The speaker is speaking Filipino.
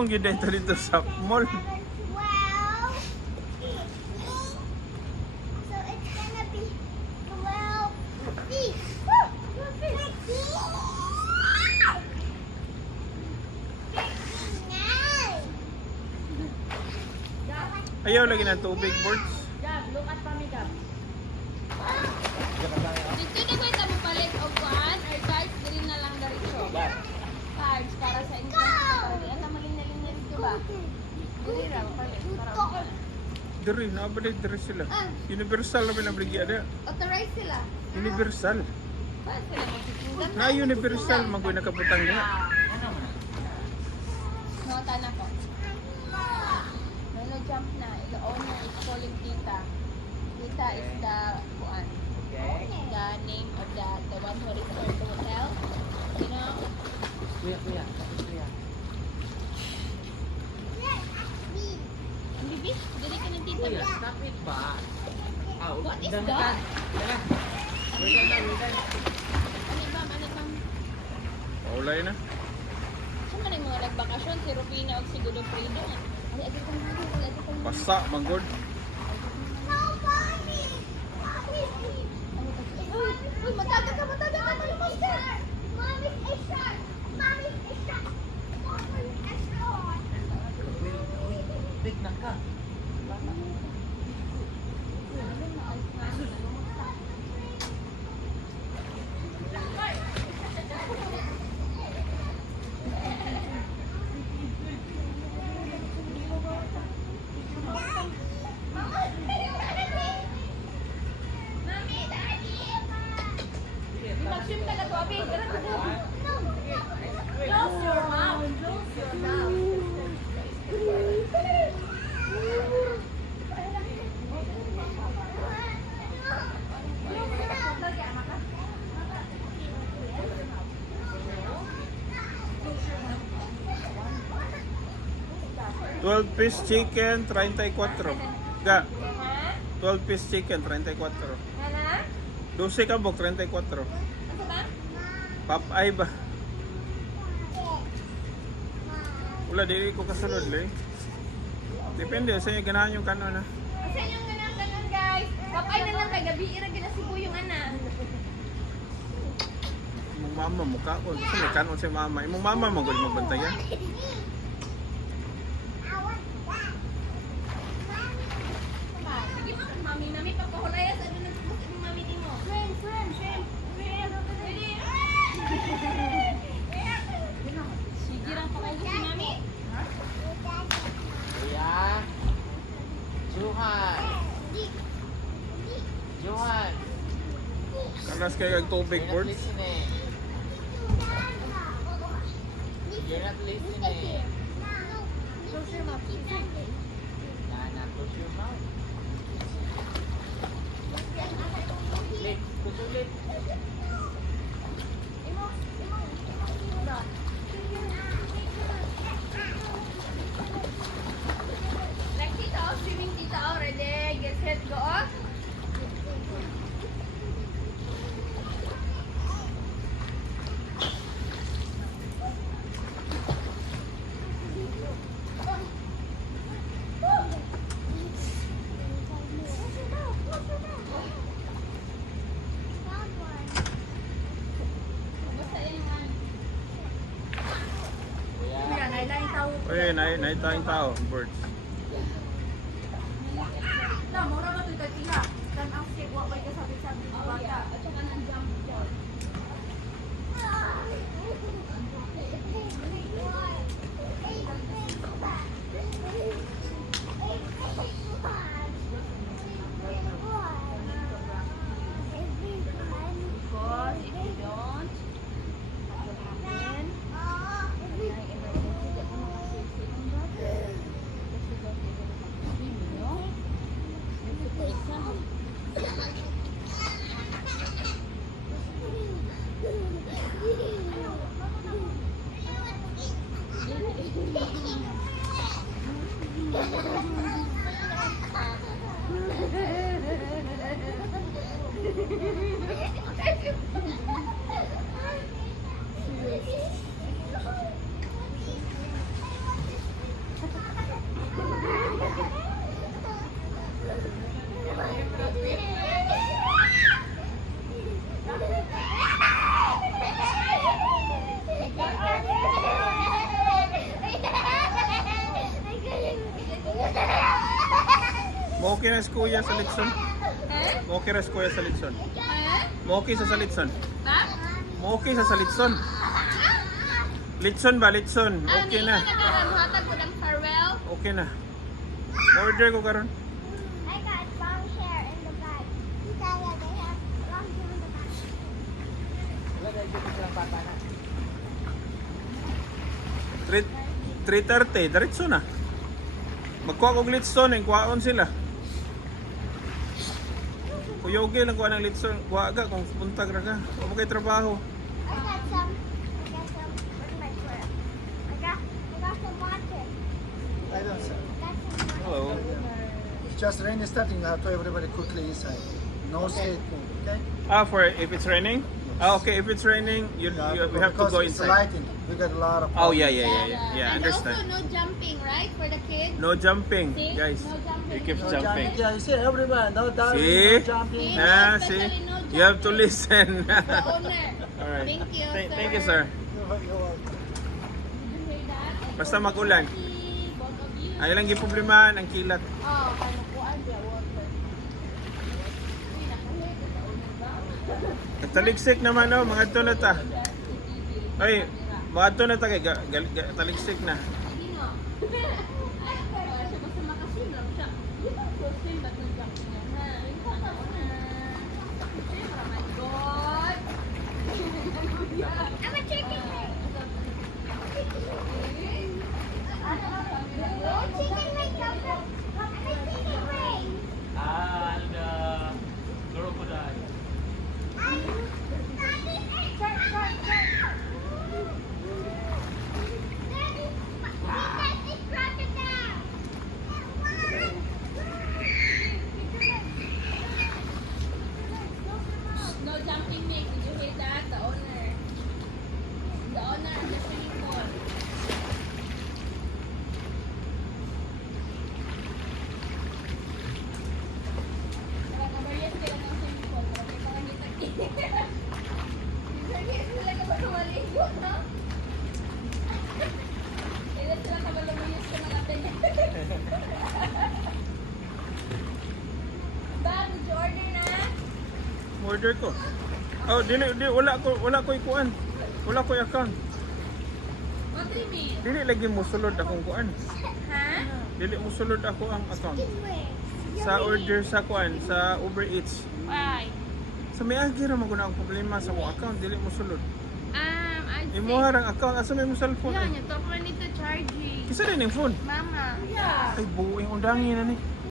Kung yun dito sa mall. Ayaw lagi ng tubig, Birds. Gab, look at kami, Gab. Dito na ko mo palit o kuan or cards diri na lang diretso. Cards para sa inyo. Ano malin na dito ba? Diri ra palit para. Diri na diri sila. Universal na binabligyan na. Authorize sila. Universal. Bakit sila magsisindan? Na universal magoy nakabutang niya. No, tana ko. No jump na. The owner is calling Tita. Tita is the kuan. The name of the one who restored the hotel. You know? Kuya. Ang bibi? Dili ka ng tita Kuya, ba? stop it ba? What is Dami that? ka. Tara. We're done. Ano bang? Paulay na. Saan man yung mga nagbakasyon? Si Rufina o si Godofredo. Ay, agad kang mga. Basa, manggod. Uy, matagal ka, malimos ka! Big na ka. 12-piece chicken, 34. Ga. 12-piece chicken, 34. Nana? 12 kabok, 34. Ano ba? Popeye ba? Wala, di ko kasunod le. Depende, sa inyo ganahan yung kanon na. Sa inyong ganang guys. Kapay na lang kay gabi ira ginasibo yung ana. Imong mama mo kaon. Sa may kanon si mama. Imong mama mo gud magbantayan. Sige mo, mami nami papahulaya sa ano nagsuot yung mami din mo. Friend. Sige lang pa si mami. Kuya. Johan. Kanas kayo ang tubig, You're not Birds. listening. You're not listening. Nana, close your mouth. Lip, close your lip. Like tita, swimming tita, ready, get set, go. Kuya. Uy, naitayong tao, Birds. At saka ng jump ball. Because if you don't, then Mo okay na si kuya sa litson? Eh? Mo okay na si kuya sa litson? Eh? Mo okay sa litson? Ha? Mo okay sa litson? Litson ba? Litson. Okay na. Hindi ka hatag ko ng farewell. Okay na. Order ko karon. I got long hair in the back. Daya, they have long hair in the back. Wala na yung isang bata na. 3:30, diretso na. Magkuha kong litson, kuhaon sila. Kuyoge lang kuha ng litson. Kuha ka kung puntag ra ka. Huwag mo kayo trabaho. I got some. Where's my sweater? I got some water. I don't say. I got some water. Hello. It's just rain is starting. I have to everybody quickly inside. No skateboard, okay? For if it's raining? Okay, if it's raining, we have to Because go it's inside. lighting. We got a lot of. Oh, yeah, problems. yeah, And understand. also no jumping, right? For the kids. No jumping, See? guys. No jumping. You keep No jumping. Yeah, you see everyone. No diving, See? no jumping. See? Ah, Especially see? no You have to jumping. listen. The owner. Alright. Thank you, sir. Thank you, sir. Oh, You're welcome. Did you hear that? Basta magulan. Both of you. Ay lang giproblemahan ang kilat. Oh, kanukuan dia water. Uy, nakahit sa owner ba? Nagtaliksik naman oh, mga to na ta. Ay, mga to na ta kay taliksik na. Hindi no. Wala siya basta makasim lang siya. Di ba close ba itong jumping yan? Ha? Oh my God. I'm a chicken wing. Oh, chicken wing. I'm a chicken wing. And crocodile. No jumping, Nick. Did you hear that? The owner. The owner of the swimming pool. Nakakabaryas sila ng swimming pool. Pero may mga ngitag-ngitag. Ngitag-ngitag sila kapag maligo, no? Kailan sila kapag lumayos ka ng atin. Ba, did you order na? Order ko. Oh, wala ko ikuan. Wala ko account. What do you mean? Dili lagi mo sulod akong kuan. Ha? Dili mo sulod ako ang account. Sa order sa kuan, sa Uber Eats. Why? Sa may agi ra maguna ang problema sa mo account, dili mo sulod. I'd Imo harang account asa may mo cellphone. Yeah, you talk when it's charging. Kisa din yung phone. Mama. Yeah. Ay buing undangin na ni.